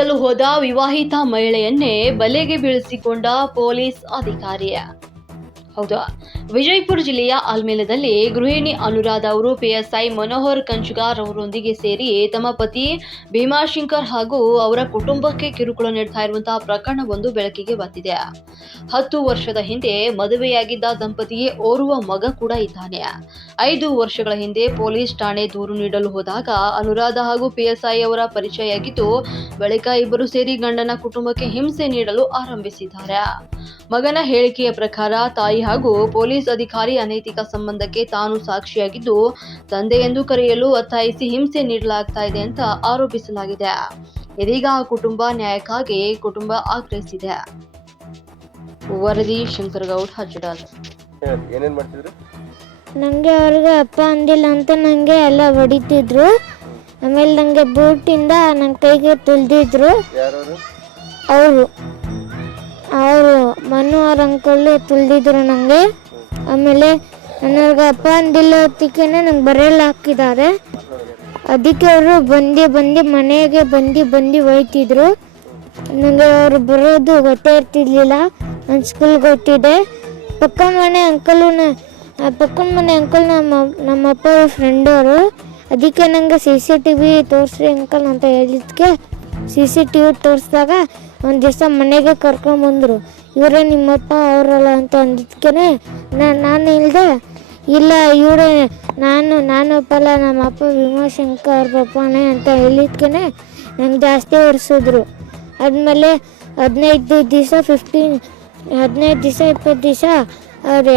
ಹೋದ ವಿವಾಹಿತ ಮಹಿಳೆಯನ್ನೇ ಬಲೆಗೆ ಬೀಳಿಸಿಕೊಂಡ ಪೊಲೀಸ್ ಅಧಿಕಾರಿ ಹೌದು. ವಿಜಯಪುರ ಜಿಲ್ಲೆಯ ಆಲ್ಮೇಲದಲ್ಲಿ ಗೃಹಿಣಿ ಅನುರಾಧ ಅವರು ಪಿಎಸ್ಐ ಮನೋಹರ್ ಕಂಚುಗಾರ್ ಅವರೊಂದಿಗೆ ಸೇರಿ ತಮ್ಮ ಪತಿ ಭೀಮಾಶಂಕರ್ ಹಾಗೂ ಅವರ ಕುಟುಂಬಕ್ಕೆ ಕಿರುಕುಳ ನೀಡ್ತಾ ಇರುವಂತಹ ಪ್ರಕರಣವೊಂದು ಬೆಳಕಿಗೆ ಬಂದಿದೆ. ಹತ್ತು ವರ್ಷದ ಹಿಂದೆ ಮದುವೆಯಾಗಿದ್ದ ದಂಪತಿಗೆ ಓರ್ವ ಮಗ ಕೂಡ ಇದ್ದಾನೆ. ಐದು ವರ್ಷಗಳ ಹಿಂದೆ ಪೊಲೀಸ್ ಠಾಣೆ ದೂರು ನೀಡಲು ಹೋದಾಗ ಅನುರಾಧ ಹಾಗೂ ಪಿಎಸ್ಐ ಅವರ ಪರಿಚಯ ಬಳಿಕ ಇಬ್ಬರು ಸೇರಿ ಗಂಡನ ಕುಟುಂಬಕ್ಕೆ ಹಿಂಸೆ ನೀಡಲು ಆರಂಭಿಸಿದ್ದಾರೆ. ಮಗನ ಹೇಳಿಕೆಯ ಪ್ರಕಾರ ತಾಯಿ ಹಾಗೂ ಪೊಲೀಸ್ ಅಧಿಕಾರಿ ಅನೈತಿಕ ಸಂಬಂಧಕ್ಕೆ ತಾನು ಸಾಕ್ಷಿಯಾಗಿದ್ದು ತಂದೆ ಎಂದು ಕರೆಯಲು ಒತ್ತಾಯಿಸಿ ಹಿಂಸೆ ನೀಡಲಾಗ್ತಾ ಇದೆ ಅಂತ ಆರೋಪಿಸಲಾಗಿದೆ. ಇದೀಗ ಆ ಕುಟುಂಬ ನ್ಯಾಯಕ್ಕಾಗಿ ಕುಟುಂಬ ಆಗ್ರಹಿಸಿದೆ. ವರದಿ ಶಂಕರಗೌಡ್ ಹಜಡಾಲ್ ನಂಗೆ ಮಾಡ್ತಿದ್ರು? ನನಗೆ ಅವ್ರಿಗೆ ಅಪ್ಪ ಅಂದಿಲ್ಲ ಅಂತ ನನಗೆ ಎಲ್ಲ ಹೊಡಿತಿದ್ರು. ಆಮೇಲೆ ನನಗೆ ಬೂಟಿಂದ ನನ್ನ ಕೈಗೆ ತುಳಿದಿದ್ರು. ಅವರು. ಅವರು ಮನು ಅವ್ರ ಅಂಕಲ್ಲು ತುಳಿದಿದ್ರು ನನಗೆ ಆಮೇಲೆ ನನಗೆ ಅಪ್ಪ ಅಂದಿಲ್ಲ ಹೊತ್ತಿಗೆ ನಂಗೆ ಬರೆಯಲ್ಲ ಹಾಕಿದ್ದಾರೆ ಅದಕ್ಕೆ ಅವರು ಬಂದು ಬಂದು ಮನೆಗೆ ಬಂದು ಬಂದು ಒಯ್ತಿದ್ರು ನನಗೆ ಅವರು ಬರೋದು ಗೊತ್ತೇ ಇರ್ತಿರ್ಲಿಲ್ಲ. ನಾನು ಸ್ಕೂಲ್ಗೆ ಹೋಗ್ತಿದ್ದೆ ಪಕ್ಕ ಮನೆ ಅಂಕಲು ಪಕ್ಕದ ಮನೆ ಅಂಕಲ್ ನಮ್ಮ ನಮ್ಮಪ್ಪ ಫ್ರೆಂಡ್ ಅವರು ಅದಕ್ಕೆ ನನಗೆ ಸಿ ಸಿ ಟಿ ವಿ ತೋರಿಸ್ರಿ ಅಂಕಲ್ ಅಂತ ಹೇಳಿದ್ಕೆ ಸಿ ಸಿ ಟಿ ವಿ ತೋರಿಸಿದಾಗ ಒಂದು ದಿವಸ ಮನೆಗೆ ಕರ್ಕೊಂಬಂದರು ಇವರೇ ನಿಮ್ಮಪ್ಪ ಅವರಲ್ಲ ಅಂತ ಅಂದಿದ್ಕೆ ನಾನು ಇಲ್ಲದೆ ಇಲ್ಲ ಇವರೇ, ನಾನು ನಾನಪ್ಪಲ್ಲ ನಮ್ಮ ಅಪ್ಪ ಅವ್ರ ಪಪ್ಪನೇ ಅಂತ ಹೇಳಿದ್ಕೆ ನಂಗೆ ಜಾಸ್ತಿ ಹೊರಿಸಿದ್ರು. ಆದಮೇಲೆ ಹದಿನೈದು ದಿವಸ ಫಿಫ್ಟೀನ್ ಹದಿನೈದು ದಿವಸ, ಇಪ್ಪತ್ತು ದಿವಸ ಅವ್ರು